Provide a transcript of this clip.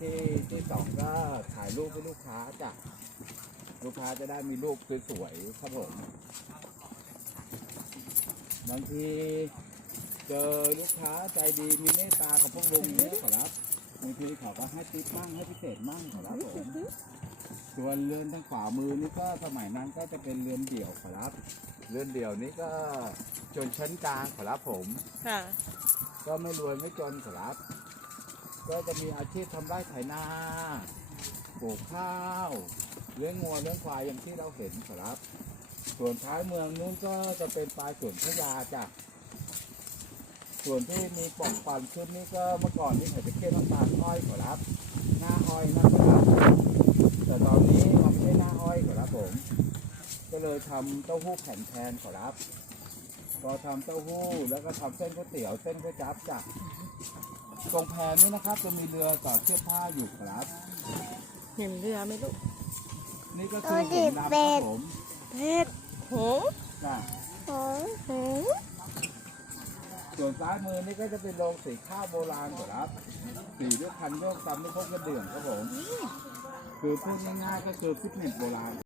ที่ที่สองก็ถ่ายรูปให้ลูกค้าจ้ะลูกค้าจะได้มีรูปสวยๆครับผมบางทีเจอลูกค้าใจดีมีเมตตากับพวกลุงนี่ขอรับบางทีเขาก็ให้ติ๊บมั่งให้พิเศษมั่งขอรับผมส่วนเรือนทางขวามือนี่ก็สมัยนั้นก็จะเป็นเรือนเดี่ยวขอรับเรือนเดี่ยวนี้ก็ชนชั้นกลางขอรับผม ค่ะ ก็ไม่รวยไม่จนขอรับ ก็จะมีอาชีพทำไร่ไถนาปลูกข้าวเลี้ยงงัวเลี้ยงควายอย่างที่เราเห็นขอรับ ส่วนท้ายเมืองนู้นก็จะเป็นปลายสวนพยาจ้ะส่วนที่มีปล่องปันขึ้นนี่ก็เมื่อก่อนนี่เขาจะเคี่ยวน้ำตาลอ้อยขอรับ หน้าอ้อยนะครับ แต่ตอนนี้มันไม่ใช่หน้าอ้อยขอรับผม ก็เลยทำเต้าหู้แผ่นแทนขอรับพอทำเต้าหู้แล้วก็ทำเส้นก๋วยเตี๋ยวเส้นก๋วยจั๊บจ้ะ ตรงแพนี้นะครับ จะมีเรือจอดเสื้อผ้าอยู่ครับ เห็นเรือไหมลูกนี่ก็คือผมนำครับผมเพชรโหงจ้ะโหงโหงส่วนซ้ายมือนี่ก็จะเป็นโรงสีข้าวโบราณครับสีด้วยคันโยกตำด้วยพวกกระเดื่องครับผม คือพูดง่ายๆก็คือฟิตเนสโบราณ